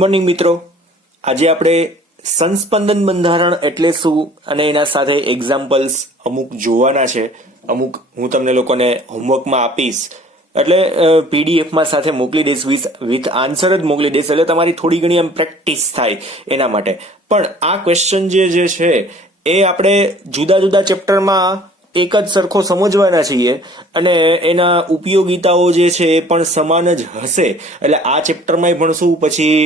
Morning મિત્રો, આજે આપણે સંસ્પંદન બંધારણ એટલે શું અને એના સાથે એક્ઝામ્પલ્સ અમુક જોવાના છે. અમુક હું તમને લોકોને હોમવર્કમાં આપીશ, એટલે પીડીએફમાં સાથે મોકલી દઈશ, વિથ આન્સર જ મોકલી દઈશ, એટલે તમારી થોડી ઘણી આમ પ્રેક્ટિસ થાય એના માટે. પણ આ ક્વેશ્ચન જે છે એ આપણે જુદા જુદા ચેપ્ટરમાં એક જ સરખો સમજવાના છીએ અને એના ઉપયોગિતાઓ જે છે એ પણ સમાન જ હશે. એટલે આ ચેપ્ટરમાં ભણશું, પછી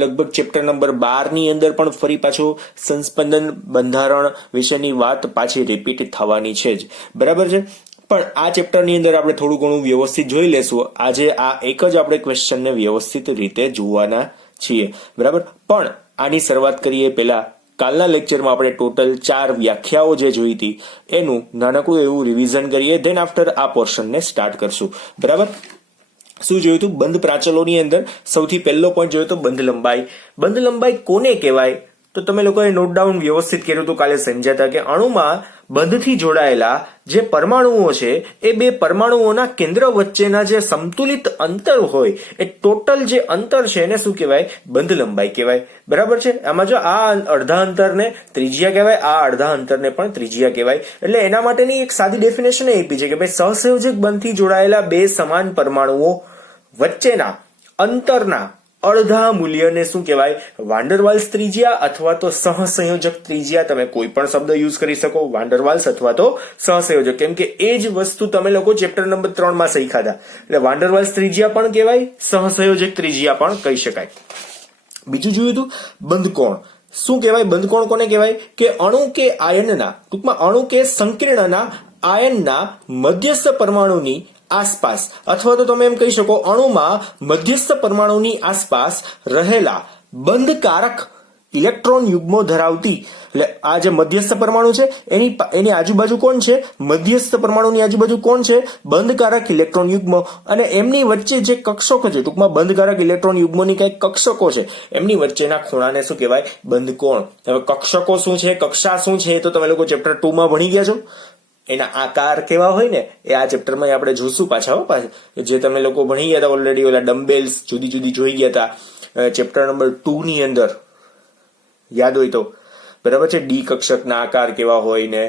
લગભગ ચેપ્ટર નંબર 12 ની અંદર પણ ફરી પાછું સંસ્પંદન બંધારણ વિશેની વાત પાછી રિપીટ થવાની છે જ, બરાબર છે. પણ આ ચેપ્ટરની અંદર આપણે થોડું ઘણું વ્યવસ્થિત જોઈ લેશું. આજે આ એક જ આપણે ક્વેશ્ચનને વ્યવસ્થિત રીતે જોવાના છીએ, બરાબર. પણ આની શરૂઆત કરીએ પહેલા કાલના લેક્ચરમાં આપણે ટોટલ 4 વ્યાખ્યાઓ જે જોઈ હતી એનું નાનકડું એવું રિવિઝન કરીએ. ધેન આફ્ટર આ પોર્શનને સ્ટાર્ટ કરશું, બરાબર. શું જોયું હતું? બંધ પ્રાચલોની અંદર સૌથી પહેલો પોઈન્ટ જોયો તો બંધ લંબાઈ. બંધ લંબાઈ કોને કહેવાય? તો તમે લોકોએ નોટ ડાઉન વ્યવસ્થિત કર્યું હતું, કાલે સમજ્યા કે અણુમાં બંધથી જોડાયેલા જે પરમાણુઓ છે એ બે પરમાણુઓના કેન્દ્ર વચ્ચેના જે સમતુલિત અંતર હોય એ ટોટલ જે અંતર છે એને શું કહેવાય? બંધ લંબાઈ કહેવાય, બરાબર છે. આમાં જો આ અડધા અંતરને ત્રિજ્યા કહેવાય, આ અડધા અંતરને પણ ત્રિજ્યા કહેવાય. એટલે એના માટેની એક સાદી ડેફિનેશન આપી છે કે ભાઈ સહસંયોજક બંધથી જોડાયેલા બે સમાન પરમાણુઓ વચ્ચેના અંતરના અડધા મૂલ્યને શું કહેવાય? વાન્ડરવાલ્સ ત્રિજ્યા અથવા તો સહસંયોજક ત્રિજ્યા. તમે કોઈ પણ શબ્દ યુઝ કરી શકો, વાન્ડરવાલ્સ અથવા તો સહસંયોજક, કેમ કે એ જ વસ્તુ તમે લોકો ચેપ્ટર નંબર 3 માં શીખ્યા હતા. એટલે વાન્ડરવાલ્સ ત્રિજ્યા પણ કહેવાય, સહસંયોજક ત્રિજ્યા પણ કહી શકાય. બીજું જોયું હતું બંધકોણ. શું કહેવાય? બંધકોણ કોને કહેવાય? કે અણુ કે આયનના, ટૂંકમાં અણુ કે સંકીર્ણના આયનના મધ્યસ્થ પરમાણુની આસપાસ, અથવા તો તમે એમ કહી શકો અણુમાં મધ્યસ્થ પરમાણુની આસપાસ રહેલા બંધકારક ઇલેક્ટ્રોન યુગ્મો ધરાવતી, એટલે આ જે મધ્યસ્થ પરમાણુ છે એની આજુબાજુ કોણ છે? મધ્યસ્થ પરમાણુની આજુબાજુ કોણ છે? બંધકારક ઇલેક્ટ્રોન યુગ્મો. અને એમની વચ્ચે જે કક્ષકો છે, ટૂંકમાં બંધકારક ઇલેક્ટ્રોન યુગ્મોની કઈક કક્ષકો છે, એમની વચ્ચેના ખૂણાને શું કહેવાય? બંધકોણ. હવે કક્ષકો શું છે, કક્ષા શું છે, તો તમે લોકો ચેપ્ટર 2 માં ભણી ગયા છો. એના આકાર કેવા હોય ને એ આ ચેપ્ટરમાં આપણે જોશું પાછા, જે તમે લોકો ભણી ગયા હતા ઓલરેડી. ઓલા ડમ્બેલ્સ જુદી જુદી જોઈ ગયા હતા ચેપ્ટર નંબર 2 ની અંદર, યાદ હોય તો, બરાબર છે. ડી કક્ષકના આકાર કેવા હોય ને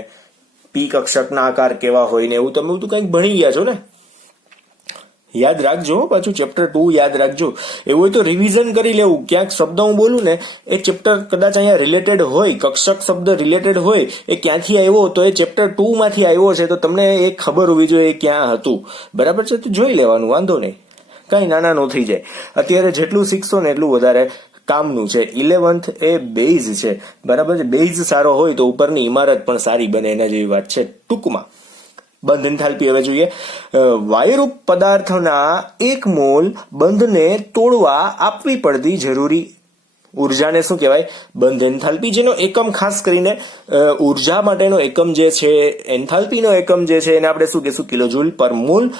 પી કક્ષકના આકાર કેવા હોય ને એવું તમે બધું કંઈક ભણી ગયા છો ને. યાદ રાખજો, પાછું ચેપ્ટર 2 યાદ રાખજો. એવું હોય તો રિવિઝન કરી લેવું. ક્યાંક શબ્દ હું બોલું ને એ ચેપ્ટર કદાચ અહીંયા રિલેટેડ હોય, કક્ષક શબ્દ રિલેટેડ હોય, એ ક્યાંથી આવ્યો તો એ ચેપ્ટર 2 માંથી આવ્યો છે, તો તમને એ ખબર હોવી જોઈએ ક્યાં હતું, બરાબર છે. તો જોઈ લેવાનું, વાંધો નહીં, કઈ નાના નો થઈ જાય. અત્યારે જેટલું શીખશો ને એટલું વધારે કામનું છે. 11th એ બેઝ છે, બરાબર છે. બેઝ સારો હોય તો ઉપરની ઇમારત પણ સારી બને, એના જેવી વાત છે ટૂંકમાં. બંધ એન્થાલ્પી હવે જોઈએ. વાયુરૂપ પદાર્થના 1 મોલ બંધને તોડવા આપવી પડતી જરૂરી ઉર્જાને શું કહેવાય? બંધ એન્થાલ્પી. જેનો એકમ ખાસ કરીને ઉર્જા માટેનો એકમ જે છે, એન્થાલ્પીનો એકમ જે છે, એને આપણે શું કહેશું? કિલોજૂલ પર મોલ.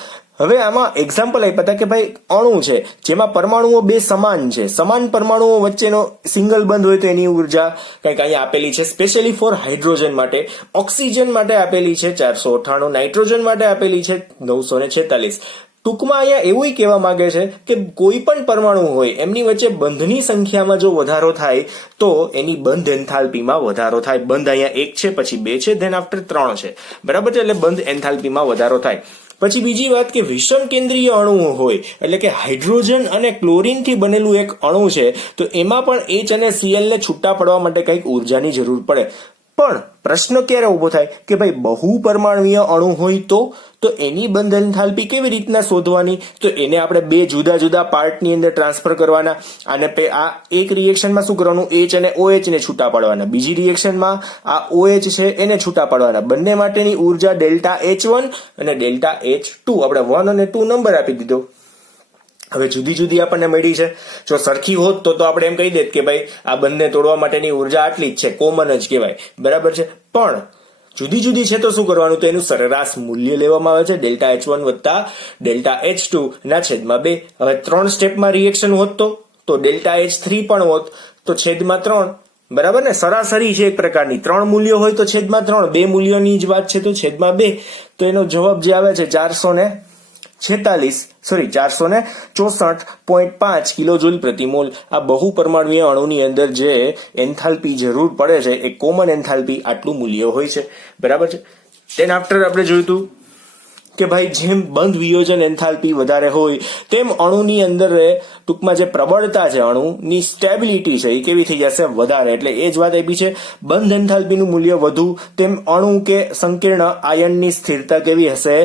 હવે આમાં એક્ઝામ્પલ આપ્યા હતા કે ભાઈ અણુ છે જેમાં પરમાણુઓ બે સમાન છે, સમાન પરમાણુઓ વચ્ચેનો સિંગલ બંધ હોય તો એની ઉર્જા કંઈક અહીંયા આપેલી છે. સ્પેશિયલી ફોર હાઇડ્રોજન માટે, ઓક્સિજન માટે આપેલી છે 498, નાઇટ્રોજન માટે આપેલી છે 946. ટૂંકમાં અહીંયા એવું કહેવા માંગે છે કે કોઈ પણ પરમાણુ હોય એમની વચ્ચે બંધની સંખ્યામાં જો વધારો થાય તો એની બંધ એન્થાલ્પીમાં વધારો થાય. બંધ અહીંયા 1 છે, પછી 2 છે, ધેન આફ્ટર 3 છે, બરાબર છે. એટલે બંધ એન્થાલ્પીમાં વધારો થાય. પછી બીજી વાત કે વિષમ કેન્દ્રીય અણુઓ હોય, એટલે કે હાઇડ્રોજન અને ક્લોરીન થી બનેલું એક અણુ છે, તો એમાં પણ H અને Cl ને છૂટા પડવા માટે કંઈક ઉર્જાની જરૂર પડે. પણ પ્રશ્ન ક્યારે ઉભો થાય કે ભાઈ બહુ પરમાણુય અણુ હોય તો એની બંધ એન્થાલ્પી કેવી રીતના શોધવાની? તો એને આપણે બે જુદા જુદા પાર્ટની અંદર ટ્રાન્સફર કરવાના. અને આ એક રિએક્શનમાં શું કરવાનું? H અને OH ને છૂટા પાડવાના. બીજી રિએક્શનમાં આ OH છે એને છૂટા પાડવાના. બંને માટેની ઉર્જા ડેલ્ટા H1 અને ડેલ્ટા H2. આપણે 1 અને 2 નંબર આપી દીધો. હવે જુદી જુદી આપણને મળી છે. જો સરખી હોત તો આપણે એમ કહી દેત કે ભાઈ આ બંને તોડવા માટેની ઉર્જા આટલી જ છે, કોમન જ કહેવાય, બરાબર છે. પણ જુદી જુદી છે તો શું કરવાનું? તો એનું સરેરાશ મૂલ્ય લેવામાં આવે છે, ડેલ્ટા H1 વત્તા ડેલ્ટા H2 ના છેદમાં 2. હવે 3 સ્ટેપમાં રિએક્શન હોત તો ડેલ્ટા H3 પણ હોત તો છેદમાં 3, બરાબર ને. સરાસરી છે એક પ્રકારની. 3 મૂલ્યો હોય તો છેદમાં 3, 2 મૂલ્યોની જ વાત છે તો છેદમાં 2. તો એનો જવાબ જે આવે છે 400 464.5 કિલોજૂલ પ્રતિમોલ આ બહુપરમાણુય અણુની અંદર જે એન્થાલ્પી જરૂર પડે છે એ કોમન એન્થાલ્પી આટલું મૂલ્ય હોય છે. બરાબર છે. દેન આફ્ટર આપણે જોયું હતું કે ભાઈ જેમ બંધ વિયોજન એન્થાલ્પી વધારે હોય તેમ અણુની અંદર ટૂંકમાં જે પ્રબળતા છે અણુની સ્ટેબિલિટી છે એ કેવી થઈ જશે વધારે. એટલે એ જ વાત આપી છે બંધ એન્થાલ્પીનું મૂલ્ય વધુ તેમ અણુ કે સંકીર્ણ આયનની સ્થિરતા કેવી હશે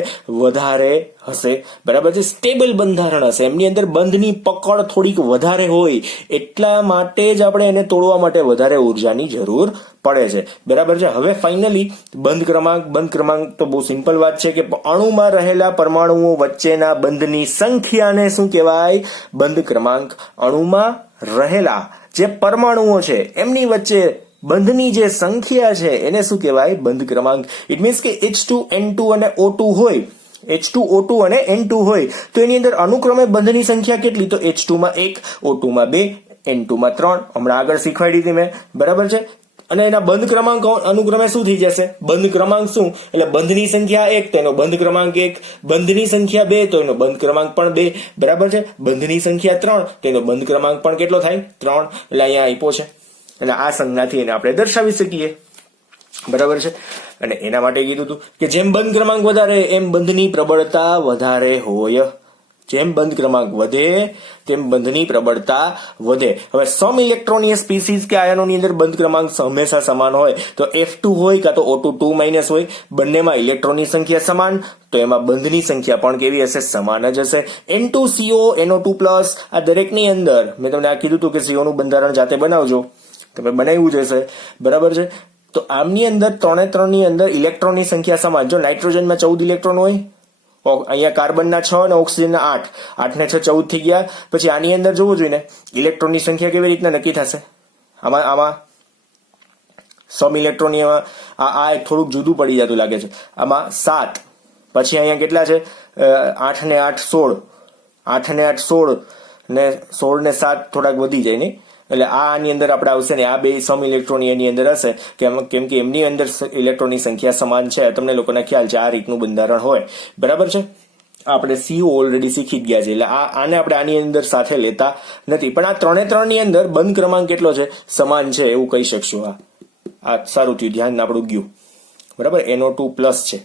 વધારે હશે. બરાબર છે. સ્ટેબલ બંધારણ હશે એમની અંદર બંધની પકડ થોડીક વધારે હોય એટલા માટે જ આપણે એને તોડવા માટે વધારે ઉર્જાની જરૂર પડે છે. બરાબર છે. હવે ફાઇનલી બંધ ક્રમાંક તો બહુ સિમ્પલ વાત છે કે અણુમાં રહેલા પરમાણુઓ વચ્ચેના બંધની સંખ્યાને શું કહેવાય બંધ ક્રમાંક. અણુમાં રહેલા જે પરમાણુઓ છે એમની વચ્ચે બંધની જે સંખ્યા છે એને શું કહેવાય બંધ ક્રમાંક. ઇટ મીન્સ કે H2N2 અને O2 હોય H2O2 અને N2 હોય તો એની અંદર અનુક્રમે બંધની સંખ્યા કેટલી તો H2 માં 1 O2 માં 2 N2 માં 3 હમણાં આગળ શીખવાડી હતી મેં. બરાબર છે. અને એના બંધ ક્રમાંક અનુક્રમે શું થઈ જશે બંધ ક્રમાંક શું એટલે બંધની સંખ્યા 1 તો એનો બંધ ક્રમાંક 1, બંધની સંખ્યા 2 તો એનો બંધ ક્રમાંક પણ 2. બરાબર છે. બંધની સંખ્યા 3 તો એનો બંધ ક્રમાંક પણ કેટલો થાય 3. એટલે અહીંયા આપ્યો છે એટલે આ સંજ્ઞાથી એને આપણે દર્શાવી શકીએ. બરાબર છે. અને એના માટે કીધું હતું કે જેમ બંધ ક્રમાંક વધારે એમ બંધની પ્રબળતા વધારે હોય. જેમ બંધ ક્રમાંક વધે તેમ બંધની પ્રબળતા વધે. હવે સમ ઇલેક્ટ્રોનીય સ્પીસીઝ કે આયનોની અંદર બંધ ક્રમાંક હંમેશા સમાન હોય તો F2 હોય કાં તો O2 2 માઇનસ હોય. બંનેમાં ઇલેક્ટ્રોનની સંખ્યા સમાન તો એમાં બંધની સંખ્યા પણ કેવી હશે સમાન જ હશે. N2CO NO2+ આ દરેકની અંદર મેં તમને આ કીધું હતું કે CO નું બંધારણ જાતે બનાવજો તમે બનાવ્યું જ હશે. બરાબર છે. તો આમની અંદર 3 ની અંદર ઇલેક્ટ્રોનની સંખ્યા સમાન. જો નાઇટ્રોજનમાં 14 ઇલેક્ટ્રોન હોય અહીંયા કાર્બનના 6 અને ઓક્સિજનના 8 8 ને 6 14 થઈ ગયા. પછી આની અંદર જોવું જોઈએ ને ઇલેક્ટ્રોનની સંખ્યા કેવી રીતના નક્કી થશે આમાં સમ ઇલેક્ટ્રોનિયમાં આ થોડુંક જુદું પડી જતું લાગે છે. આમાં 7 પછી અહીંયા કેટલા છે 8 ને 8 16 8 ને 8 16 ને 16 ને 7 થોડાક વધી જાય નહીં એટલે આની અંદર આપણે આવશે ને આ બે સમ ઇલેક્ટ્રોન એની અંદર હશે કેમ કે એમની અંદર ઇલેક્ટ્રોનની સંખ્યા સમાન છે. તમને લોકોને ખ્યાલ છે આ રીતનું બંધારણ હોય. બરાબર છે. આપણે CO ઓલરેડી શીખી જ ગયા છે એટલે આને આપણે આની અંદર સાથે લેતા નથી. પણ આ 3 ની અંદર બંધ ક્રમાંક કેટલો છે સમાન છે એવું કહી શકશું. આ સારું થયું ધ્યાન આપણું ગયું. બરાબર. NO2+ છે.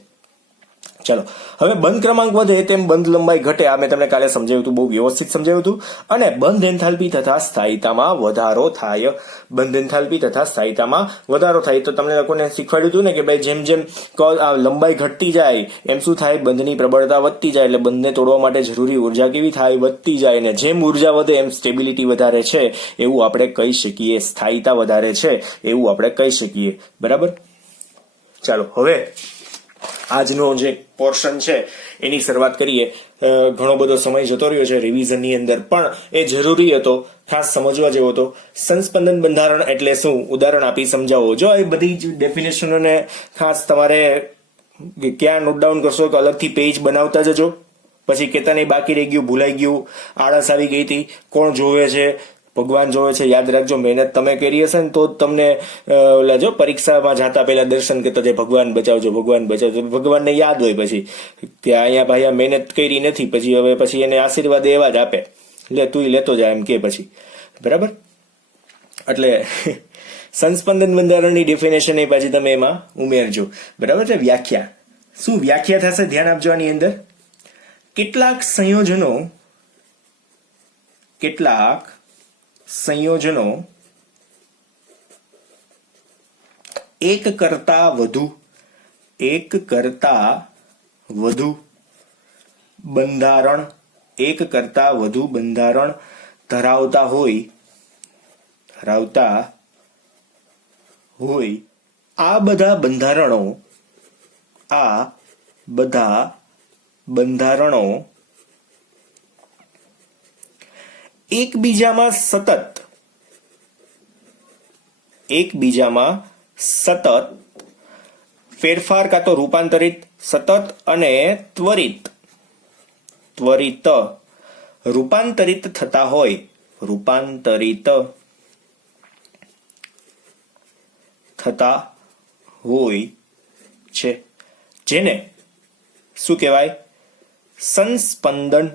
ચાલો હવે બંધ ક્રમાંક વધે તેમ બંધ લંબાઈ ઘટે. આ મેં તમને કાલે સમજાવ્યું હતું બહુ વ્યવસ્થિત સમજાવ્યું હતું. અને બંધ એન્થાલ્પી તથા સ્થાયીતામાં વધારો થાય. બંધ એન્થાલ્પી તથા સ્થાયીતામાં વધારો થાય તો તમને લોકોને શીખવાડ્યું હતું ને કે ભાઈ જેમ જેમ લંબાઈ ઘટતી જાય એમ શું થાય બંધની પ્રબળતા વધતી જાય એટલે બંધને તોડવા માટે જરૂરી ઉર્જા કેવી થાય વધતી જાય. અને જેમ ઉર્જા વધે એમ સ્ટેબિલિટી વધારે છે એવું આપણે કહી શકીએ. સ્થાયીતા વધારે છે એવું આપણે કહી શકીએ. બરાબર. ચાલો હવે આજનો જે પોર્શન છે એની શરૂઆત કરીએ. ઘણો બધો સમય જતો રહ્યો છે રિવિઝનની અંદર પણ એ જરૂરી હતો ખાસ સમજવા જેવો હતો. સંસ્પંદન બંધારણ એટલે શું ઉદાહરણ આપી સમજાવો. જો એ બધી જ ડેફિનેશનોને ખાસ તમારે ક્યાં નોટ ડાઉન કરશો કે અલગથી પેજ બનાવતા જજો. પછી કેતા નહીં બાકી રહી ગયું ભૂલાઈ ગયું આળસ આવી ગઈ હતી કોણ જોવે છે ભગવાન જોવે છે. યાદ રાખજો મહેનત તમે કરી હશે ને તો જ તમને જો પરીક્ષામાં જાતા પહેલા દર્શન કરતા જે ભગવાન બચાવજો ભગવાનને યાદ હોય પછી કે અહીંયા ભાઈ મહેનત કરી નથી પછી હવે પછી એને આશીર્વાદ એવા જ આપે લે તું લેતો જા એમ કે પછી. બરાબર. એટલે સંસ્પંદન બંધારણની ડેફિનેશન એ પાછી તમે એમાં ઉમેરજો. બરાબર છે. વ્યાખ્યા શું વ્યાખ્યા થશે ધ્યાન આપજો. આની અંદર કેટલાક સંયોજનો એક કરતા વધુ બંધારણ ધરાવતા હોય આ બધા બંધારણો એકબીજામાં સતત ફેરફાર કાં તો રૂપાંતરિત સતત અને ત્વરિત થતા હોય છે જેને શું કહેવાય સંસ્પંદન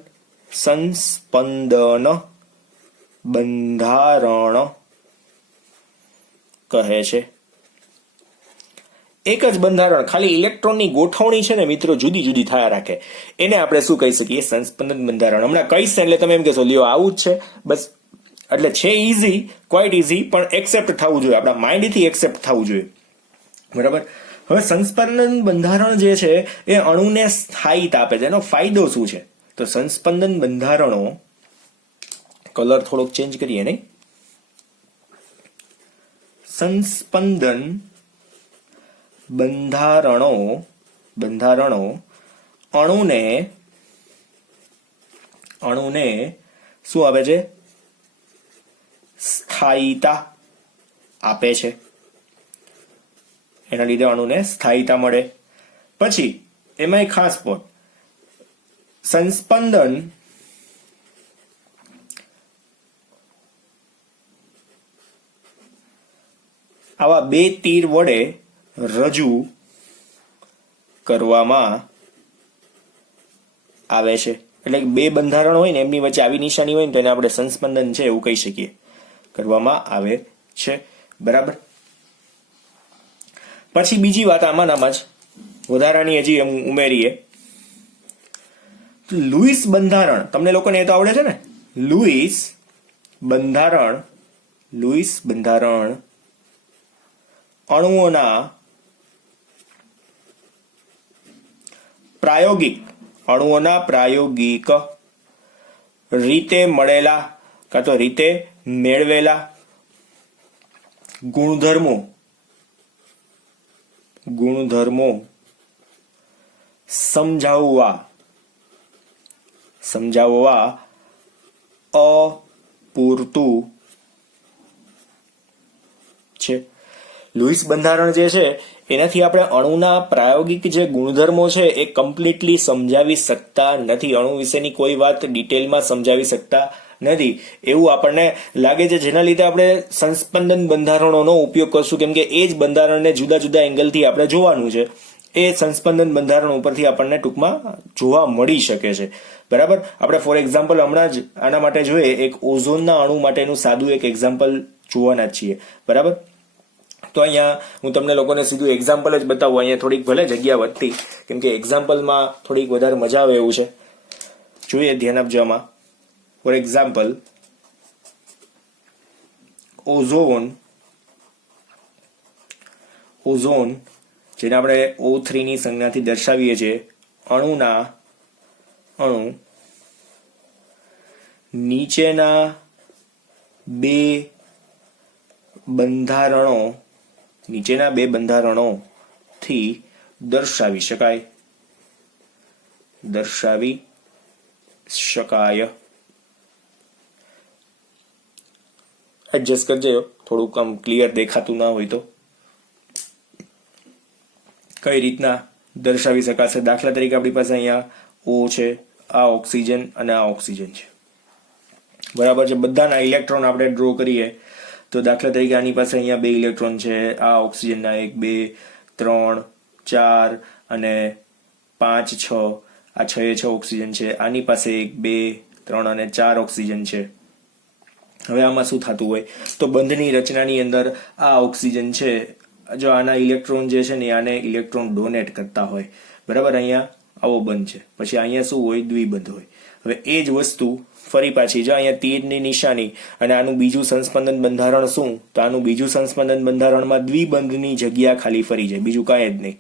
બંધારણ કહે છે. એક જ બંધારણ, ખાલી ઇલેક્ટ્રોનની ગોઠવણી છે ને મિત્રો જુદી જુદી થયા રાખે, એને આપણે શું કહી શકીએ? સંસ્પંદન બંધારણ. હમણાં કહીશ એટલે તમે એમ કહેશો લ્યો આવું જ છે બસ. એટલે છે ઈઝી, ક્વાઇટ ઈઝી, પણ એક્સેપ્ટ થવું જોઈએ, આપણા માઇન્ડથી એક્સેપ્ટ થવું જોઈએ. બરાબર. હવે સંસ્પંદન બંધારણ જે છે એ અણુને સ્થાયિતા આપે છે. એનો ફાયદો શું છે? તો સંસ્પંદન બંધારણો, કલર થોડોક ચેન્જ કરીએ નહીં, સંસ્પંદન બંધારણો અણુને શું આપે છે? સ્થાયિતા આપે છે. એના લીધે અણુને સ્થાયિતા મળે. પછી એમાંય ખાસ પોઈન્ટ, સંસ્પંદન આવા બે તીર વડે રજૂ કરવામાં આવે છે. એટલે બે બંધારણ હોય ને એમની વચ્ચે આવી નિશાની હોય ને તેને આપણે સંસ્પંદન છે એવું કહી શકીએ, કરવામાં આવે છે. બરાબર. પછી બીજી વાત આમાં જ વધારાની હજી ઉમેરીએ, લુઈસ બંધારણ. તમને લોકોને એ તો આવડે છે ને, લુઈસ બંધારણ અણુઓના પ્રાયોગિક રીતે મળેલા કાં તો રીતે મેળવેલા ગુણધર્મો સમજાવવા અપૂરતું છે. લુઈસ બંધારણ જે છે એનાથી આપણે અણુના પ્રાયોગિક જે ગુણધર્મો છે એ કમ્પ્લીટલી સમજાવી શકતા નથી. અણુ વિશેની કોઈ વાત ડિટેલમાં સમજાવી શકતા નથી એવું આપણને લાગે છે, જેના લીધે આપણે સંસ્પંદન બંધારણોનો ઉપયોગ કરશું, કેમ કે એ જ બંધારણને જુદા જુદા એંગલથી આપણે જોવાનું છે. એ સંસ્પંદન બંધારણ ઉપરથી આપણને ટૂંકમાં જોવા મળી શકે છે. બરાબર. આપણે ફોર એક્ઝામ્પલ હમણાં જ આના માટે જોઈએ, એક ઓઝોનના અણુ માટેનું સાદું એક એક્ઝામ્પલ જોવાના જ છીએ. બરાબર. તો અહીંયા હું તમને લોકોને સીધું એક્ઝામ્પલ જ બતાવું. અહીંયા થોડીક ભલે જગ્યા વધતી, કેમ કે એક્ઝામ્પલમાં થોડીક વધારે મજા આવે એવું છે. જોઈએ, ધ્યાન આપજો આમાં. ફોર એક્ઝામ્પલ, ઓઝોન જેને આપણે O3 ની સંજ્ઞાથી દર્શાવીએ છીએ, અણુ નીચેના બે બંધારણોથી દર્શાવી શકાય. એડજસ્ટ કરજો, થોડુંક આમ ક્લિયર દેખાતું ના હોય તો. કઈ રીતના દર્શાવી શકાશે? દાખલા તરીકે આપણી પાસે અહીંયા O છે, આ ઓક્સિજન અને આ ઓક્સિજન છે. બરાબર છે. બધાના ઇલેક્ટ્રોન આપણે ડ્રો કરીએ તો દાખલા તરીકે આની પાસે અહીંયા 2 ઇલેક્ટ્રોન છે, આ ઓક્સિજનના 1 2 3 4 અને 5 6, આ 6 ઓક્સિજન છે. આની પાસે 1 2 3 અને 4 ઓક્સિજન છે. હવે આમાં શું થતું હોય તો બંધની રચનાની અંદર આ ઓક્સિજન છે, જો આના ઇલેક્ટ્રોન જે છે ને આને ઇલેક્ટ્રોન ડોનેટ કરતા હોય. બરાબર. અહીંયા આવો બંધ છે, પછી અહીંયા શું હોય? દ્વિબંધ હોય. હવે એ જ વસ્તુ ફરી પાછી, જો અહીંયા તીરની નિશાની અને આનું બીજું સંસ્પંદન બંધારણ શું? તો આનું બીજું સંસ્પંદન બંધારણમાં દ્વિબંધની જગ્યા ખાલી ફરી જાય, બીજું કાંઈ જ નહીં.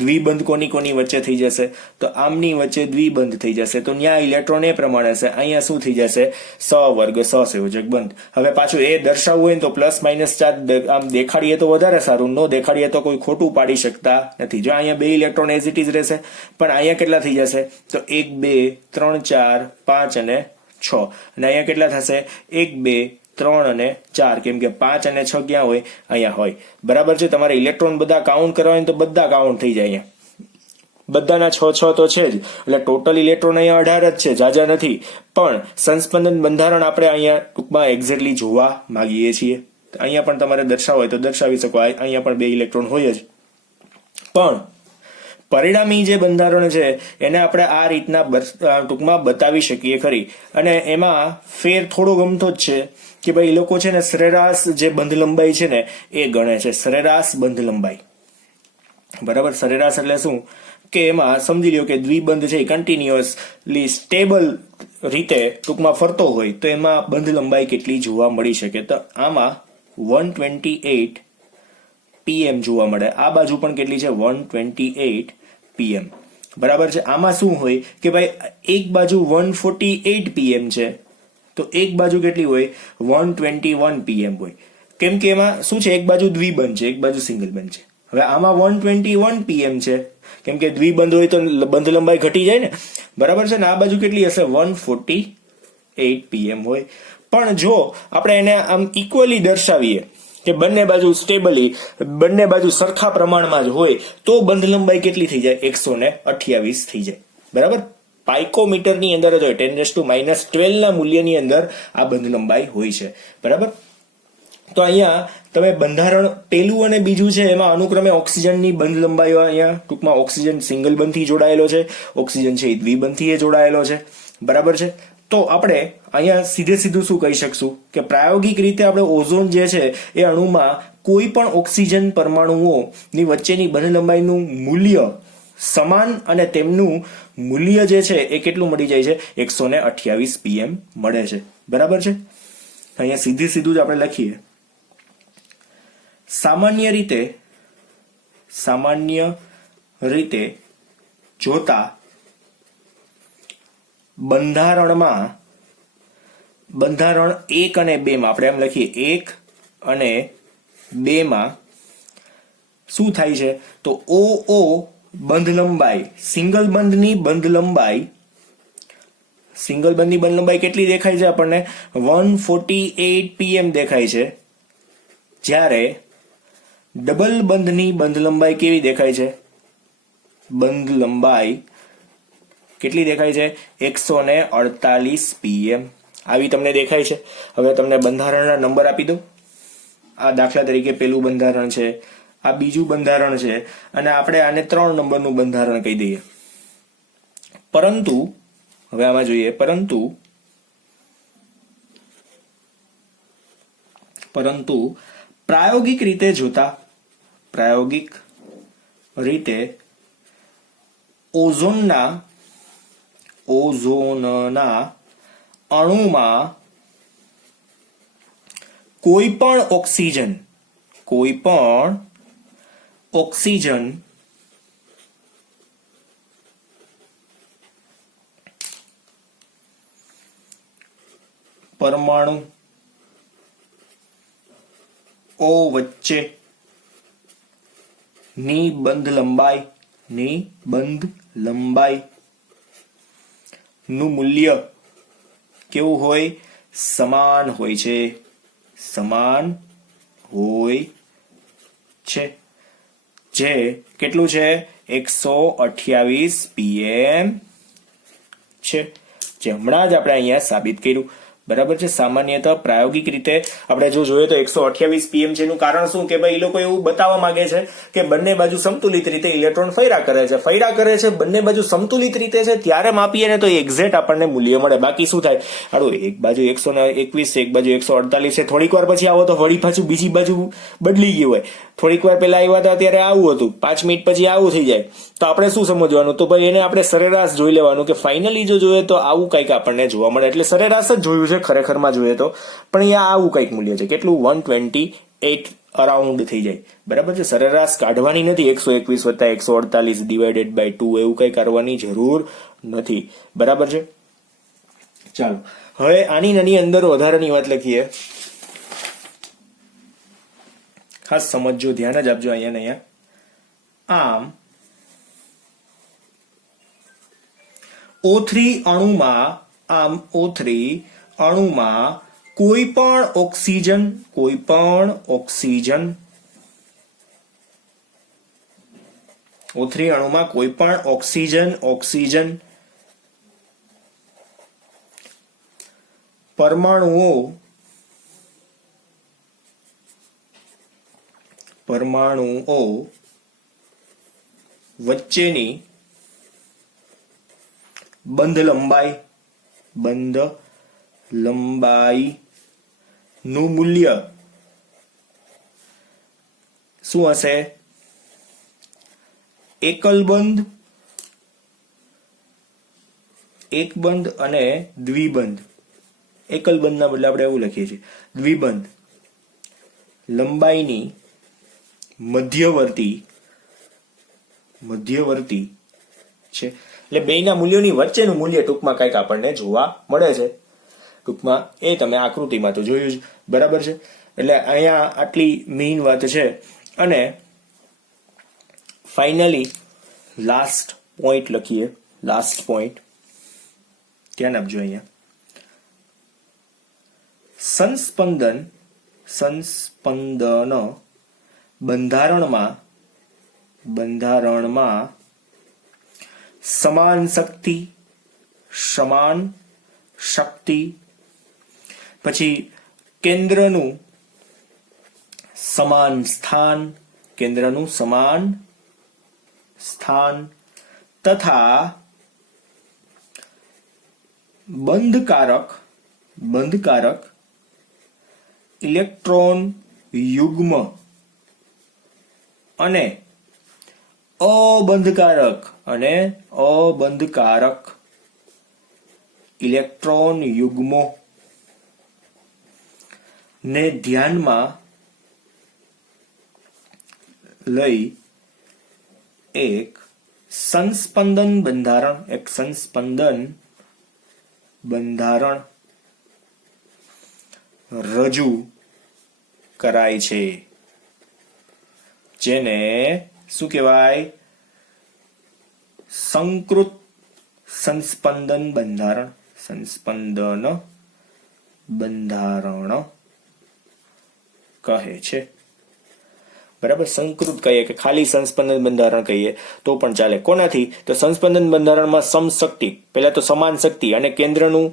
દ્વિબંધ કોની વચ્ચે થઈ જશે? તો આમની વચ્ચે દ્વિબંધ થઈ જશે. તો ત્યાં ઇલેક્ટ્રોન એ પ્રમાણે છે, અહીંયા શું થઈ જશે? સહવર્ગ સહસંયોજક બંધ. હવે પાછું એ દર્શાવવું હોય તો પ્લસ માઇનસ ચાર્જ આમ દેખાડીએ તો વધારે સારું, નો દેખાડીએ તો કોઈ ખોટું પાડી શકતા નથી. જો અહીંયા 2 ઇલેક્ટ્રોન એઝ ઇટ ઇઝ રહેશે, પણ અહીંયા કેટલા થઈ જશે? તો 1 2 3 4 5 અને 6. અને અહીંયા કેટલા થશે? 1 2 3 અને 4, કેમ કે 5 અને 6 ક્યાં હોય? અહીંયા હોય. બરાબર છે. તમારે ઇલેક્ટ્રોન બધા કાઉન્ટ કરવા હોય તો બધા કાઉન્ટ થઈ જાય. અહીંયા બધાના 6 તો છે જ, એટલે ટોટલ ઇલેક્ટ્રોન અહીંયા 18 જ છે, જાજા નથી. પણ સંસ્પંદન બંધારણ આપણે અહીંયા ટૂંકમાં એક્ઝેક્ટલી જોવા માંગીએ છીએ. અહીંયા પણ તમારે દર્શાવવું હોય તો દર્શાવી શકો, અહીંયા પણ 2 ઇલેક્ટ્રોન હોય જ. પરિણામી જે બંધારણ છે એને આપણે આ રીતના ટૂંકમાં બતાવી શકીએ ખરી. અને એમાં ફેર થોડો ગમતો જ છે કે ભાઈ એ લોકો છે ને સરેરાશ જે બંધ લંબાઈ છે ને એ ગણે છે, સરેરાશ બંધ લંબાઈ. બરાબર, સરેરાશ એટલે શું કે એમાં સમજી લ્યો કે દ્વિબંધ છે કન્ટિન્યુઅસલી સ્ટેબલ રીતે ટૂંકમાં ફરતો હોય તો એમાં બંધ લંબાઈ કેટલી જોવા મળી શકે. તો આમાં 128 pm જોવા મળે. આ બાજુ પણ કેટલી છે? 128 pm. બરાબર છે. આમાં શું હોય કે ભાઈ એક બાજુ 148 pm છે તો એક બાજુ કેટલી હોય? 121 pm હોય. કેમ કે એમાં શું છે, એક બાજુ દ્વિબંધ છે, એક બાજુ સિંગલ બંધ છે. હવે આમાં 121 pm છે કેમ કે દ્વિબંધ હોય તો બંધ લંબાઈ ઘટી જાય ને. બરાબર છે ને. આ બાજુ કેટલી હશે? 148 pm હોય. પણ જો આપણે એને આમ ઇક્વલી દર્શાવીએ કે બંને બાજુ સ્ટેબલી, બંને બાજુ સરખા પ્રમાણમાં જ હોય તો બંધ લંબાઈ કેટલી થઈ જાય? 128 થઈ જાય. બરાબર, પાઇકોમીટરની અંદર જ હોય, 10⁻12 ના મૂલ્યની અંદર આ બંધ લંબાઈ હોય છે. બરાબર, તો અહીંયા તમે બંધારણ પેલું અને બીજું છે એમાં અનુક્રમે ઓક્સિજનની બંધ લંબાઈઓ, અહીંયા ટૂંકમાં ઓક્સિજન સિંગલ બંધથી જોડાયેલો છે, ઓક્સિજન છે એ દ્વિબંધથી જોડાયેલો છે. બરાબર છે. તો આપણે અહીંયા સીધે સીધું શું કહી શકશું કે પ્રાયોગિક રીતે આપણે ઓઝોન જે છે એ અણુમાં કોઈ પણ ઓક્સિજન પરમાણુઓની વચ્ચેની બંધ લંબાઈનું મૂલ્ય સમાન અને તેમનું મૂલ્ય જે છે એ કેટલું મળી જાય છે? 128 pm મળે છે. બરાબર છે. અહીંયા સીધું જ આપણે લખીએ. સામાન્ય રીતે જોતા બંધારણ 1 અને 2 માં આપણે એમ લખીએ 1 અને 2 માં શું થાય છે તો OO બંધ લંબાઈ, સિંગલ બંધની બંધ લંબાઈ કેટલી દેખાય છે આપણને? 148 pm દેખાય છે. જ્યારે ડબલ બંધની બંધ લંબાઈ કેવી દેખાય છે? બંધ લંબાઈ કેટલી દેખાય છે? 148 pm આવી તમને દેખાય છે. હવે તમને બંધારણના નંબર આપી દઉં. આ દાખલા તરીકે પેલું બંધારણ છે, આ બીજું બંધારણ છે અને આપણે આને 3 નંબરનું બંધારણ કહી દઈએ. પરંતુ હવે આમાં જોઈએ, પરંતુ પ્રાયોગિક રીતે ઓઝોનના અણુમાં કોઈ પણ ઓક્સિજન પરમાણુ ઓ વચ્ચે ની બંધ લંબાઈ નું મૂલ્ય કેવું હોય? સમાન હોય છે. જે કેટલું છે? 128 pm છે. જે હમણાં જ આપણે અહીંયા સાબિત કર્યું. બરાબર છે. સામાન્યતઃ પ્રાયોગિક રીતે આપણે જો જોઈએ તો 128 pm છે. એનું કારણ શું કે ભાઈ એ લોકો એવું બતાવવા માંગે છે કે બંને બાજુ સંતુલિત રીતે ઇલેક્ટ્રોન ફર્યા કરે છે, બંને બાજુ સંતુલિત રીતે છે ત્યારે માપીએ ને તો એક્ઝેક્ટ આપણને મૂલ્ય મળે. બાકી શું થાય? હાડું એક બાજુ 121 છે, એક બાજુ 148 છે, થોડીક વાર પછી આવો તો વળી પાછું બીજી બાજુ બદલી ગયું હોય. થોડીક વાર પહેલા આવ્યા હતા ત્યારે આવું હતું, 5 મિનિટ પછી આવું થઈ જાય. તો આપણે શું સમજવાનું? તો ભાઈ એને આપણે સરેરાશ જોઈ લેવાનું કે ફાઇનલી જો જોઈએ તો આવું કંઈક આપણને જોવા મળે. એટલે સરેરાશ જ જોયું છે ખરેખરમાં જોઈએ તો, પણ અહીંયા આવું કંઈક મૂલ્ય છે. કેટલું? 128 અરાઉન્ડ થઈ જાય. બરાબર છે. સરેરાશ કાઢવાની નથી. 121 + 148 ડિવાઇડેડ બાય 2 એવું કંઈ કરવાની જરૂર નથી. બરાબર છે. ચાલો હવે આની અંદર વધારાની વાત લખીએ. ખાસ સમજજો, ધ્યાન જ આપજો અહીંયા. આમ O3 અણુમાં કોઈ પણ ઓક્સિજન પરમાણુઓ વચ્ચેની બંધ લંબાઈ નું મૂલ્ય શું હશે? એકલ બંધ અને દ્વિબંધ. એકલ બંધના બદલે આપણે એવું લખીએ છીએ દ્વિબંધ લંબાઈની મધ્યવર્તી છે. એટલે બેયના મૂલ્યોની વચ્ચેનું મૂલ્ય ટૂંકમાં કંઈક આપણને જોવા મળે છે. ટૂંકમાં એ તમે આકૃતિમાં તો જોયું જ, બરાબર છે. એટલે અહીંયા આટલી મેઇન વાત છે. અને ફાઇનલી લાસ્ટ પોઈન્ટ લખીએ. લાસ્ટ પોઈન્ટ ધ્યાન આપજો અહીંયા. સંસ્પંદન બંધારણમાં સમાન શક્તિ પછી કેન્દ્રનું સમાન સ્થાન તથા બંધકારક ઇલેક્ટ્રોન યુગ્મ અને અબંધકારક ઇલેક્ટ્રોન યુગ્મો ને ધ્યાનમાં લઈ એક સંસ્પંદન બંધારણ રજૂ કરાય છે, જેને શું કહેવાય? સંકૃત સંસ્પંદન બંધારણ કહે છે. બરાબર, સંકૃત કહીએ કે ખાલી સંસ્પંદન બંધારણ કહીએ તો પણ ચાલે. કોનાથી? તો સંસ્પંદન બંધારણમાં સમશક્તિ, પહેલા તો સમાન શક્તિ અને કેન્દ્રનું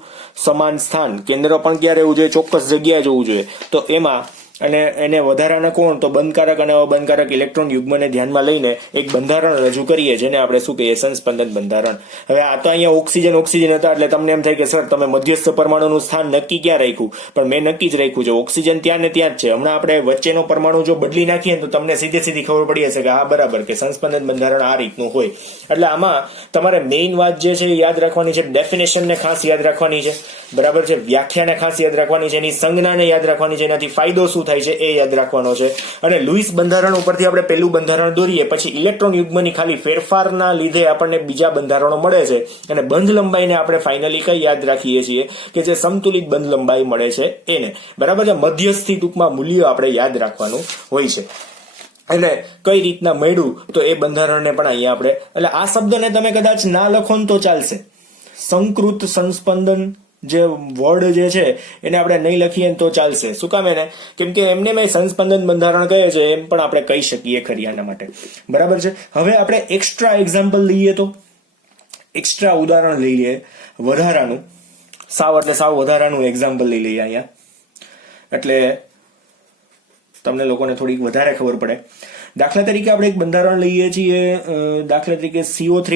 સમાન સ્થાન. કેન્દ્ર પણ ક્યારે હોવું જોઈએ? ચોક્કસ જગ્યાએ જોવું જોઈએ. તો એમાં અને એને વધારાના કોણ? તો બંધકારક અને અબંધકારક ઇલેક્ટ્રોન યુગ્મને ધ્યાનમાં લઈને એક બંધારણ રજૂ કરીએ, જેને આપણે શું કહીએ? સંસ્પંદન બંધારણ. હવે આ તો અહીંયા ઓક્સિજન હતા એટલે તમને એમ થાય કે સર તમે મધ્યસ્થ પરમાણુનું સ્થાન નક્કી ક્યાં રાખ્યું? પણ મેં નક્કી જ રાખ્યું છે. ઓક્સિજન ત્યાં ને ત્યાં જ છે. હમણાં આપણે વચ્ચેનો પરમાણુ જો બદલી નાખીએ તો તમને સીધી ખબર પડી હશે કે હા બરાબર, કે સંસ્પંદન બંધારણ આ રીતનું હોય. એટલે આમાં તમારે મેઇન વાત જે છે યાદ રાખવાની છે, ડેફિનેશનને ખાસ યાદ રાખવાની છે, બરાબર છે, વ્યાખ્યાને ખાસ યાદ રાખવાની છે, એની સંજ્ઞાને યાદ રાખવાની છે, એનાથી ફાયદો શું થાય છે એ યાદ રાખવાનો છે. અને લુઈસ બંધારણ ઉપરથી આપણે પહેલું બંધારણ દોરીએ, પછી ઇલેક્ટ્રોન યુગ્મની ખાલી ફેરફારના લીધે આપણને બીજા બંધારણો મળે છે. અને બંધ લંબાઈને આપણે ફાઇનલી કઈ યાદ રાખીએ છીએ કે જે સમતુલિત બંધ લંબાઈ મળે છે એને, બરાબર છે. મધ્યસ્થી ટૂંકમાં મૂલ્યો આપણે યાદ રાખવાનું હોય છે. એટલે કઈ રીતના મળ્યું તો એ બંધારણને પણ અહીંયા આપણે, એટલે આ શબ્દને તમે કદાચ ના લખો ને તો ચાલશે. સંકૃત સંસ્પંદન જે વર્ડ જે છે એને આપણે નહીં લખીએ તો ચાલશે. શું કામ એને? કેમ કે એમને મેં સંસ્પંદન બંધારણ કહે છે એમ પણ આપણે કહી શકીએ ખરી આના માટે, બરાબર છે. હવે આપણે એક્સ્ટ્રા એક્ઝામ્પલ લઈએ, તો એક્સ્ટ્રા ઉદાહરણ લઈ લઈએ વધારાનું, સાવ વધારાનું એક્ઝામ્પલ લઈ લઈએ અહીંયા, એટલે તમને લોકોને થોડીક વધારે ખબર પડે. દાખલા તરીકે આપણે એક બંધારણ લઈએ છીએ, દાખલા તરીકે CO3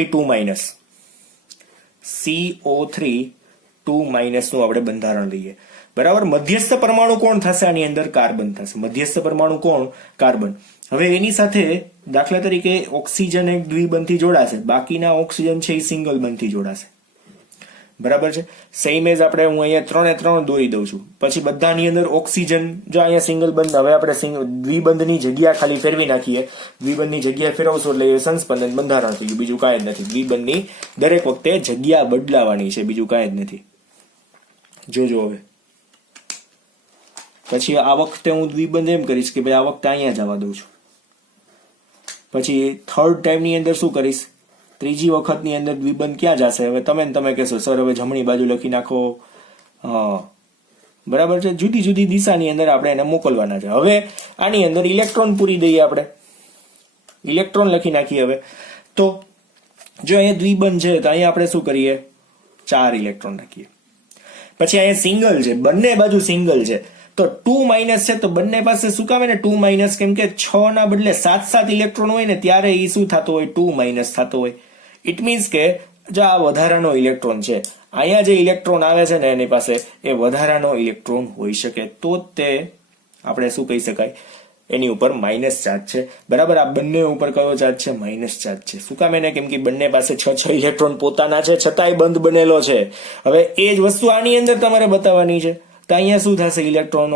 2 માઇનસ નું આપણે બંધારણ લઈએ, બરાબર. મધ્યસ્થ પરમાણુ કોણ થશે આની અંદર? કાર્બન થશે. મધ્યસ્થ પરમાણુ કોણ? કાર્બન. હવે એની સાથે દાખલા તરીકે ઓક્સિજન એક દ્વિબંધથી જોડાશે, બાકીના ઓક્સિજન છે એ સિંગલ બંધથી જોડાશે, બરાબર છે. સેમ એજ આપણે હું અહીંયા 3 દોરી દઉં છું. પછી બધાની અંદર ઓક્સિજન, જો અહીંયા સિંગલ બંધ, હવે આપણે દ્વિબંધની જગ્યા ખાલી ફેરવી નાખીએ, દ્વિબંધની જગ્યા ફેરવશું એટલે સંસ્પંદન બંધારણ થઈ ગયું, બીજું કાંઈ જ નથી. દ્વિબંધની દરેક વખતે જગ્યા બદલાવાની છે, બીજું કાંઈ જ નથી. જોજો હવે પછી આ વખતે હું દ્વિબંધ એમ કરીશ કે ભાઈ આ વખતે અહીંયા જવા દઉં છું. પછી થર્ડ ટાઈમની અંદર શું કરીશ? ત્રીજી વખતની અંદર દ્વિબંધ ક્યાં જશે? હવે તમે કહેશો સર હવે જમણી બાજુ લખી નાખો. હા બરાબર છે, જુદી જુદી દિશાની અંદર આપણે એને મોકલવાના છે. હવે આની અંદર ઇલેક્ટ્રોન પૂરી દઈએ, આપણે ઇલેક્ટ્રોન લખી નાખીએ. હવે તો જો અહીંયા દ્વિબંધ છે તો અહીંયા આપણે શું કરીએ? 4 ઇલેક્ટ્રોન રાખીએ. પછી અહીંયા સિંગલ છે, બંને બાજુ સિંગલ છે, તો 2 માઇનસ છે તો બંને પાસે શું કામ ને 2 માઇનસ, કેમ કે 6 ના બદલે 7 ઇલેક્ટ્રોન હોય ને ત્યારે એ શું થતો હોય 2 માઇનસ થતો હોય. ઇટ મીન્સ કે જો આ વધારાનો ઇલેક્ટ્રોન છે, અહીંયા જે ઇલેક્ટ્રોન આવે છે ને એની પાસે એ વધારાનો ઇલેક્ટ્રોન હોઈ શકે, તો તે આપણે શું કહી શકાય એની ઉપર માઇનસ ચાર્જ છે. બરાબર, આ બંને ઉપર કયો ચાર્જ છે? માઇનસ ચાર્જ છે. શું કામ એને? કેમ કે બંને પાસે 6 ઇલેક્ટ્રોન પોતાના છે છતાંય બંધ બનેલો છે. હવે એ જ વસ્તુ આની અંદર તમારે બતાવવાની છે, તો અહીંયા શું થશે ઇલેક્ટ્રોન?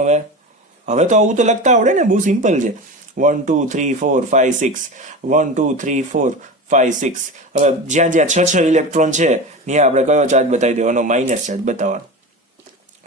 હવે તો આવું તો લખતા આવડે ને, બહુ સિમ્પલ છે. 1 2 3 4 5 6 1 2 3 4 5 6. હવે જ્યાં જ્યાં 6 ઇલેક્ટ્રોન છે ત્યાં આપણે કયો ચાર્જ બતાવી દેવાનો? માઇનસ ચાર્જ બતાવવાનો.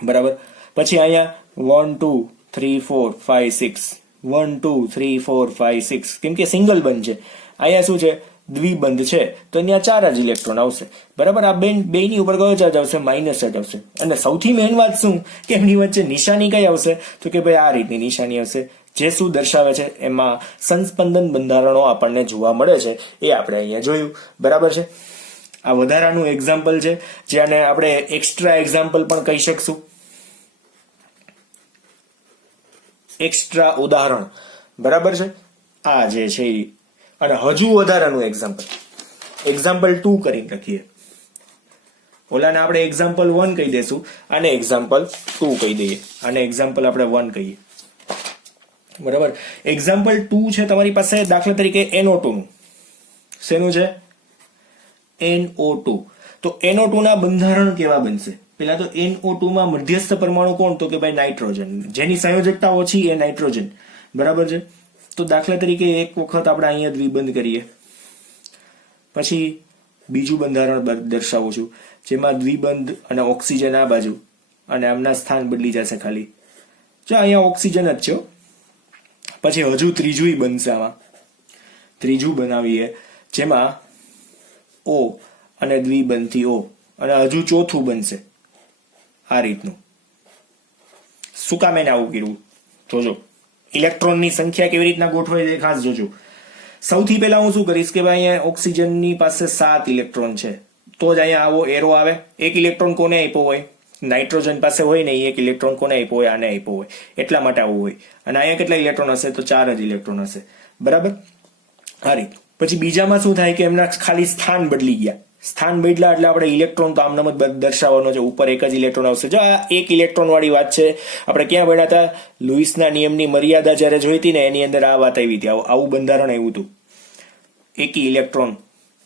બરાબર, પછી અહીંયા 1 2 3 4 5 6 1 2 3 4 5 6, કેમ કે સિંગલ બંધ છે. અહીંયા શું છે? દ્વિબંધ છે, તો અહીંયા 4 જ ઇલેક્ટ્રોન આવશે. બરાબર, આ બેની ઉપર કયો ચાર્જ આવશે? માઇનસ ચાર્જ આવશે. અને સૌથી મેઇન વાત શું કે એમની વચ્ચે નિશાની કઈ આવશે? તો કે ભાઈ આ રીતની નિશાની આવશે, જે શું દર્શાવે છે? એમાં સંસ્પંદન બંધારણો આપણને જોવા મળે છે, એ આપણે અહીંયા જોયું. બરાબર છે, આ વધારાનું એક્ઝામ્પલ છે, જેને આપણે એક્સ્ટ્રા એક્ઝામ્પલ પણ કહી શકશું, એક્સ્ટ્રા ઉદાહરણ. બરાબર છે, આ જે છે અને હજુ વધારાનું એક્ઝામ્પલ 2 કરીને લખીએ. ઓલાને આપણે એક્ઝામ્પલ 1 કહી દેશું, આને એક્ઝામ્પલ 2 કહી દઈએ, આને એક્ઝામ્પલ આપણે 1 કહીએ. બરાબર, એક્ઝામ્પલ 2 છે તમારી પાસે દાખલા તરીકે NO2 નું. શેનું છે? NO2. તો NO2 ના બંધારણ કેવા બનશે? પેલા તો NO2 માં મધ્યસ્થ પરમાણુ કોણ? તો કે ભાઈ નાઇટ્રોજન, જેની સંયોજકતા ઓછી એ નાઇટ્રોજન. બરાબર છે, તો દાખલા તરીકે એક વખત આપણે અહીંયા દ્વિબંધ કરીએ, પછી બીજું બંધારણ દર્શાવું છું, જેમાં દ્વિબંધ અને ઓક્સિજન આ બાજુ, અને આમના સ્થાન બદલી જશે ખાલી. જો અહીંયા ઓક્સિજન જ છે. પછી હજુ ત્રીજું બનશે, આમાં ત્રીજું બનાવીએ, જેમાં O અને દ્વિબંધથી O, અને હજુ ચોથું બનશે આ રીતનું. શું કામ એને આવું કર્યું? જોજો ઇલેક્ટ્રોનની સંખ્યા કેવી રીતના ગોઠવાય છે ખાસ જોજો. સૌથી પહેલા હું શું કરીશ કે ભાઈ અહીંયા ઓક્સિજનની પાસે 7 ઇલેક્ટ્રોન છે, તો જ અહીંયા આવો એરો આવે. એક ઇલેક્ટ્રોન કોને આપ્યો હોય? નાઇટ્રોજન પાસે હોય ને, એક ઇલેક્ટ્રોન કોને આપ્યો હોય? આને આપ્યો હોય, એટલા માટે આવું હોય. અને અહીંયા કેટલા ઇલેક્ટ્રોન હશે? તો 4 જ ઇલેક્ટ્રોન હશે. બરાબર, આ રીત. પછી બીજામાં શું થાય કે એમના ખાલી સ્થાન બદલી ગયા. સ્થાન બદલા એટલે આપણે ઇલેક્ટ્રોન તો આમનામ જ દર્શાવવાનો છે, ઉપર એક જ ઇલેક્ટ્રોન આવશે. જો આ એક ઇલેક્ટ્રોન વાળી વાત છે, આપણે ક્યાં ભણ્યા હતા? લુઈસના નિયમની મર્યાદા જ્યારે જોઈ હતી ને એની અંદર આ વાત આવી હતી, આવું બંધારણ આવ્યું હતું, એકી ઇલેક્ટ્રોન.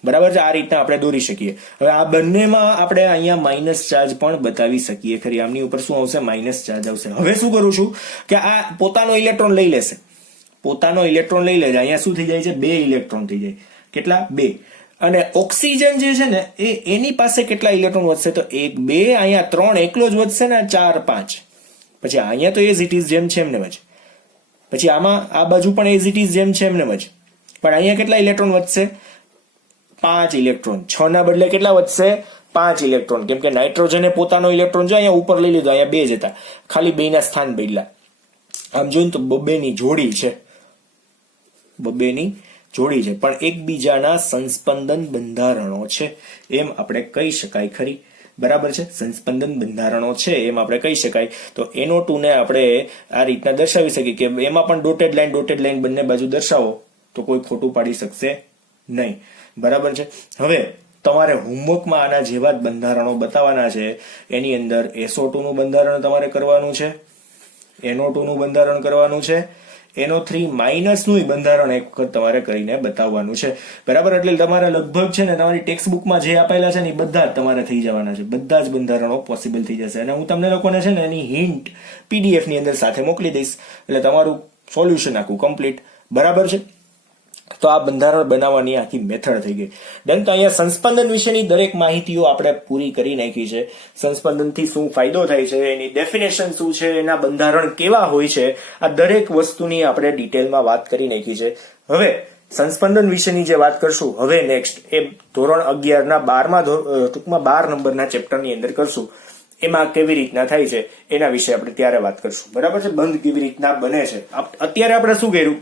બરાબર છે, આ રીતના આપણે દોરી શકીએ. હવે આ બંનેમાં આપણે અહીંયા માઇનસ ચાર્જ પણ બતાવી શકીએ ખરી. આમની ઉપર શું આવશે? માઇનસ ચાર્જ આવશે. હવે શું કરું છું કે આ પોતાનો ઇલેક્ટ્રોન લઈ લેશે, પોતાનો ઇલેક્ટ્રોન લઈ લેજે. અહીંયા શું થઈ જાય છે? 2 ઇલેક્ટ્રોન થઈ જાય. કેટલા? 2. અને ઓક્સિજન જે છે ને એની પાસે કેટલા ઇલેક્ટ્રોન વધશે? તો 1 2, અહીંયા 3 એકલો જ વધશે ને, 4 5. પછી અહીંયા તો એઝ ઇટ ઇઝ જેમ છે એમને જ. પછી આમાં આ બાજુ પણ એઝ ઇટ ઇઝ જેમ છે એમને જ. પણ અહીંયા કેટલા ઇલેક્ટ્રોન વધશે? 5 ઇલેક્ટ્રોન. 6 ના બદલે કેટલા વધશે? 5 ઇલેક્ટ્રોન. કેમ કે નાઇટ્રોજને પોતાનો ઇલેક્ટ્રોન જો અહીંયા ઉપર લઈ લીધો, અહીંયા 2 જ હતા, ખાલી 2 ના સ્થાન બદલા. આમ જોઈને તો બબ્બેની જોડી છે, બબ્બેની જોડી છે, પણ એકબીજાના સંસ્પંદન બંધારણો છે એમ આપણે કહી શકાય ખરી. બરાબર છે, સંસ્પંદન બંધારણો છે એમ આપણે કહી શકાય. તો NO2 ને આપણે આ રીતના દર્શાવી શકીએ કે એમાં પણ ડોટેડ લાઈન બંને બાજુ દર્શાવો તો કોઈ ખોટું પાડી શકશે નહીં. બરાબર છે. હવે તમારે હોમવર્કમાં આના જેવા જ બંધારણો બતાવવાના છે. એની અંદર SO2 નું બંધારણ તમારે કરવાનું છે, NO2 નું બંધારણ કરવાનું છે, NO3 માઇનસ નું બંધારણ એક વખત તમારે કરીને બતાવવાનું છે. બરાબર, એટલે તમારે લગભગ છે ને તમારી ટેક્સ્ટ બુકમાં જે આપેલા છે ને એ બધા જ તમારે થઈ જવાના છે, બધા જ બંધારણો પોસિબલ થઈ જશે. અને હું તમને લોકોને છે ને એની હિન્ટ PDF ની અંદર સાથે મોકલી દઈશ, એટલે તમારું સોલ્યુશન આખું કમ્પ્લીટ. બરાબર છે, તો આ બંધારણ બનાવવાની આખી મેથડ થઈ ગઈ. ડન. તો અહીંયા સંસ્પંદન વિશેની દરેક માહિતીઓ આપણે પૂરી કરી નાખી છે. સંસ્પંદનથી શું ફાયદો થાય છે, એની ડેફિનેશન શું છે, એના બંધારણ કેવા હોય છે, આ દરેક વસ્તુની આપણે ડિટેલમાં વાત કરી નાખી છે. હવે સંસ્પંદન વિશેની જે વાત કરશું હવે નેક્સ્ટ, એ ધોરણ 11 ના 12 નંબરના ચેપ્ટરની અંદર કરશું. એમાં કેવી રીતના થાય છે એના વિશે આપણે ત્યારે વાત કરશું. બરાબર છે, બંધ કેવી રીતના બને છે. અત્યારે આપણે શું કર્યું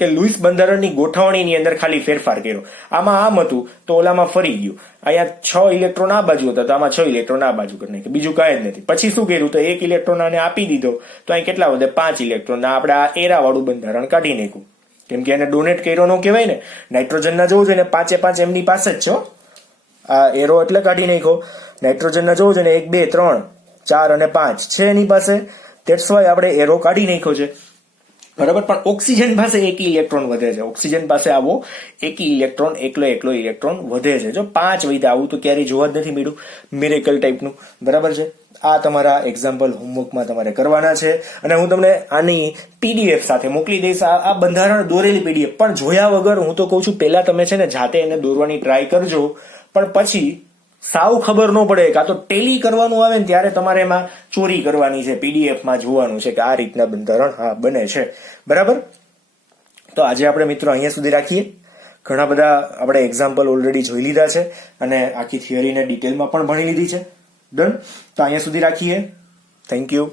કે લુઈસ બંધારણની ગોઠવણીની અંદર ખાલી ફેરફાર કર્યો. આમાં આમ હતું તો ઓલામાં ફરી ગયું. અહીંયા 6 ઇલેક્ટ્રોન આ બાજુ હતા તો આમાં 6 ઇલેક્ટ્રોન આ બાજુ કરી નાખ્યું, બીજું કાંઈ જ નથી. પછી શું કર્યું તો 1 ઇલેક્ટ્રોન આને આપી દીધો તો અહીં કેટલા વધે 5 ઇલેક્ટ્રોન. આપણે આ એરા વાળું બંધારણ કાઢી નાખ્યું, કેમ કે એને ડોનેટ કર્યો નો કહેવાય ને. નાઇટ્રોજનના જોવું જોઈએ ને 5 એમની પાસે જ છે. આ એરો એટલે કાઢી નાખ્યો. નાઇટ્રોજનના જોવું જોઈએ ને 1 2 3 4 અને 5 છે એની પાસે, ધેટ્સ વાય આપણે એરો કાઢી નાખ્યો છે, બરાબર. પણ ઓક્સિજન પાસે 1 ઇલેક્ટ્રોન વધે છે. ઓક્સિજન પાસે આવો 1 ઇલેક્ટ્રોન એકલો ઇલેક્ટ્રોન વધે છે. જો 5 વધ્યા, આવું તો ક્યારેય જોવા જ નથી મળ્યું મિરેકલ ટાઈપનું, બરાબર છે. આ તમારા એક્ઝામ્પલ હોમવર્કમાં તમારે કરવાના છે અને હું તમને આની પીડીએફ સાથે મોકલી દઈશ. આ બંધારણ દોરેલી પીડીએફ, પણ જોયા વગર હું તો કહું છું પહેલા તમે છે ને જાતે એને દોરવાની ટ્રાય કરજો, પણ પછી સાવ ખબર ન પડે કાં તો ટેલી કરવાનું આવે ને ત્યારે તમારે એમાં ચોરી કરવાની છે, પીડીએફમાં જોવાનું છે કે આ રીતના બંધારણ હા બને છે, બરાબર. તો આજે આપણે મિત્રો અહીંયા સુધી રાખીએ. ઘણા બધા આપણે એક્ઝામ્પલ ઓલરેડી જોઈ લીધા છે અને આખી થિયરીને ડિટેલમાં પણ ભણી લીધી છે. ડન. તો અહીંયા સુધી રાખીએ. Thank you.